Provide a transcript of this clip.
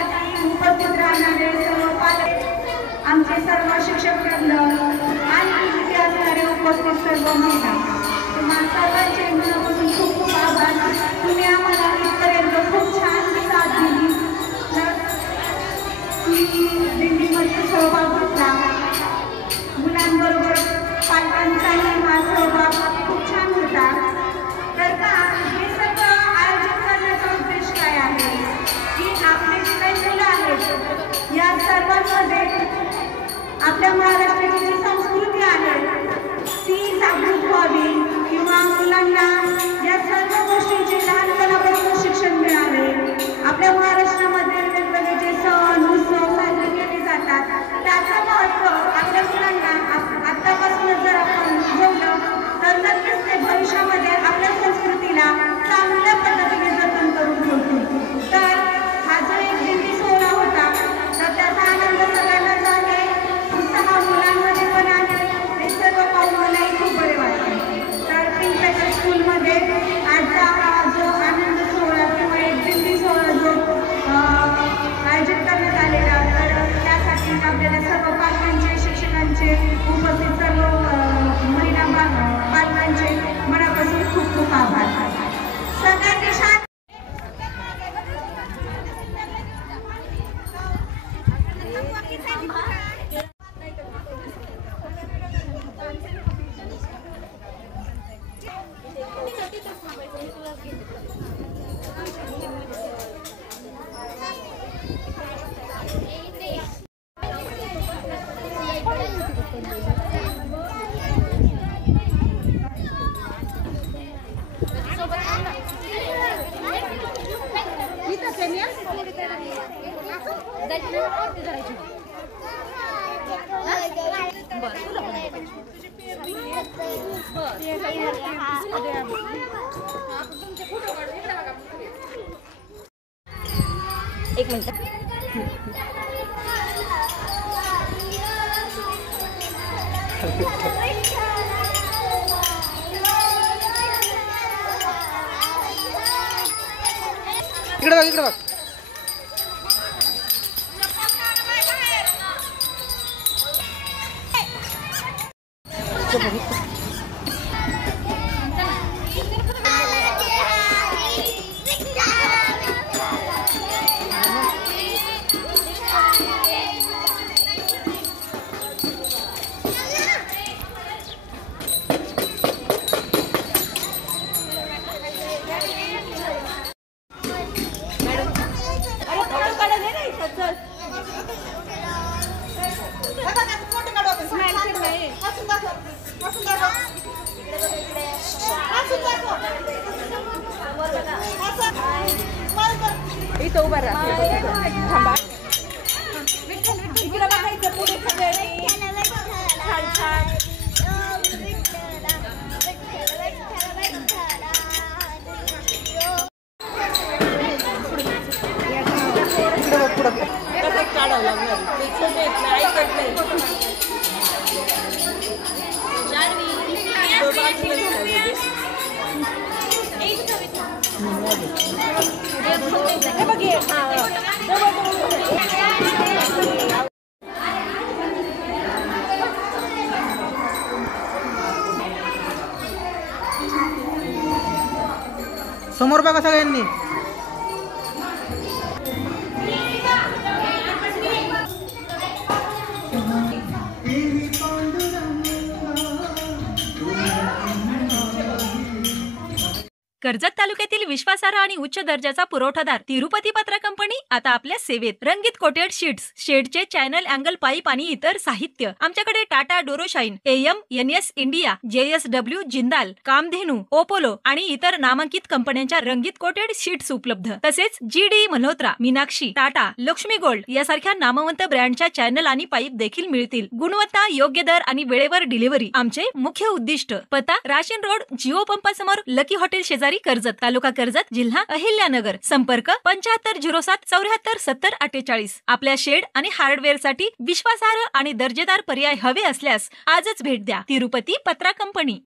त्यासाठी उपस्थित राहणारे सर्व पालक, आमचे सर्व शिक्षक वृंद आणि तिथे असणारे उपस्थित सर्व महिला, तुम्हा सर्वांचे मनापासून खूप खूप आभार. तुम्ही आम्हाला इथपर्यंत खूप छान साथ दिली. दिंडीमध्ये सहभाग घेतला, मुलांबरोबर पालकांचाही हा सहभाग खूप छान होता. तर का हे सगळं आयोजन करण्याचा उद्देश काय आहे की आपले जे काही मुलं आहेत या सर्वांमध्ये आपल्या महाराष्ट्राची जी संस्कृती आहे ती जागृत व्हावी किंवा मुलांना या सर्व गोष्टींचे लहानपणापासून शिक्षण मिळावे. आपल्या महाराष्ट्रामध्ये वेगवेगळे जे सण उत्सव साजरे केले जातात त्याचं महत्त्व आपल्या मुलांना आत्तापासूनच जर आपण ठेवलं तर नक्कीच ते भविष्यामध्ये आपल्या संस्कृतीला चांगल्या पद्धतीने जतन करून ठेवतील. तर हा जो एक दिंडी सोहळा होता तर त्याचा आनंद सगळ्यांना झाले, उत्साह मुलांमध्ये पण आहे, हे सर्व पाहून मलाही खूप बरे वाटते. तर पिंपळाच्या स्कूलमध्ये आजचा हा जो आनंद सोहळा किंवा एक दिंडी सोहळा जो आयोजित करण्यात आलेला तर त्यासाठी आपल्याला सर्व पालकांचे, शिक्षकांचे, उपस्थित सर्व महिला पालकांचे मनापासून खूप खूप आभार. सगळ्यांनी शांत एक मिनिट इकडे बघ, इकडे बघ. इथं उभा राहा, थांबा. इकडे बघायचं पुढे सगळ्यांनी छान छान. पुढे काढावं लागणार, ते छोटे ऐकत नाही. समोर बघा सगळ्यांनी. कर्जत तालुक्यातील विश्वासार्ह आणि उच्च दर्जाचा पुरवठादार तिरुपती पत्रा कंपनी आता आपल्या सेवेत. रंगीत कोटेड शीट्स, शेडचे चॅनल अँगल पाईप आणि इतर साहित्य आमच्याकडे Tata Duroshine, AM/NS India, JSW Jindal, Kamdhenu, Apollo आणि इतर नामांकित कंपन्यांच्या रंगीत कोटेड शीट्स उपलब्ध. तसेच GD मल्होत्रा, मीनाक्षी, टाटा, लक्ष्मी गोल्ड यासारख्या नामवंत ब्रँडच्या चॅनल आणि पाईप देखील मिळतील. गुणवत्ता, योग्य दर आणि वेळेवर डिलिव्हरी आमचे मुख्य उद्दिष्ट. पत्ता राशीन रोड, जिओ पंपासमोर, लकी हॉटेल शेजारी, कर्जत, तालुका कर्जत, जिल्हा अहिल्यानगर. संपर्क 7507 74 70 48. आपल्या शेड आणि हार्डवेअरसाठी विश्वासार्ह आणि दर्जेदार पर्याय हवे असल्यास आजच भेट द्या. तिरुपती पत्रा कंपनी.